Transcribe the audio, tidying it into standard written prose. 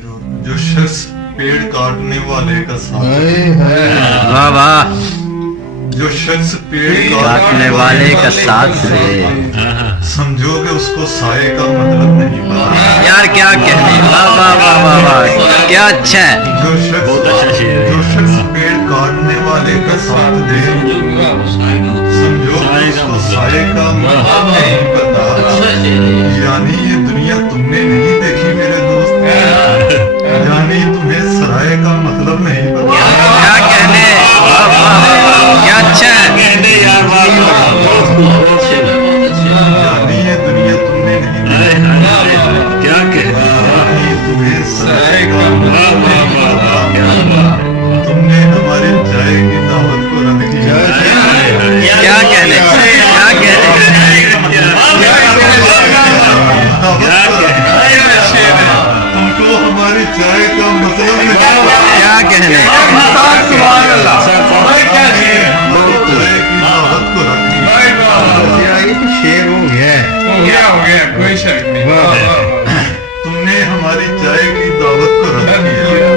जो शख्स पेड़ काटने वाले का साथ वाह वाह, जो शख्स पेड़ काटने वाले का साथ दे। समझो कि उसको साये का मतलब नहीं पता। यार क्या कहने, वाह वाह वाह वाह वाह, क्या अच्छा है। जो शख्स पेड़ काटने वाले का साथ दे, समझो कि उसको साये का मतलब नहीं पता। यानी ये दुनिया तुमने नहीं देखी मेरे दोस्त, यानी तुम्हें सराय का मतलब नहीं पता। क्या कहने, वाह वाह, क्या अच्छा है। यानी ये दुनिया तुमने नहीं देखी, क्या कहने, यानी तुम्हें सराय का मतलब नहीं पता। तुमने हमारे चाय की दावत को रद्द किया। क्या कहने, क्या कहने, तुमको हमारी चाय का मतलब नहीं पता। क्या कहने, चाय की दावत को रद्द किया। शेर हो गया कोई शक नहीं। तुमने हमारी चाय की दावत को रद्द किया।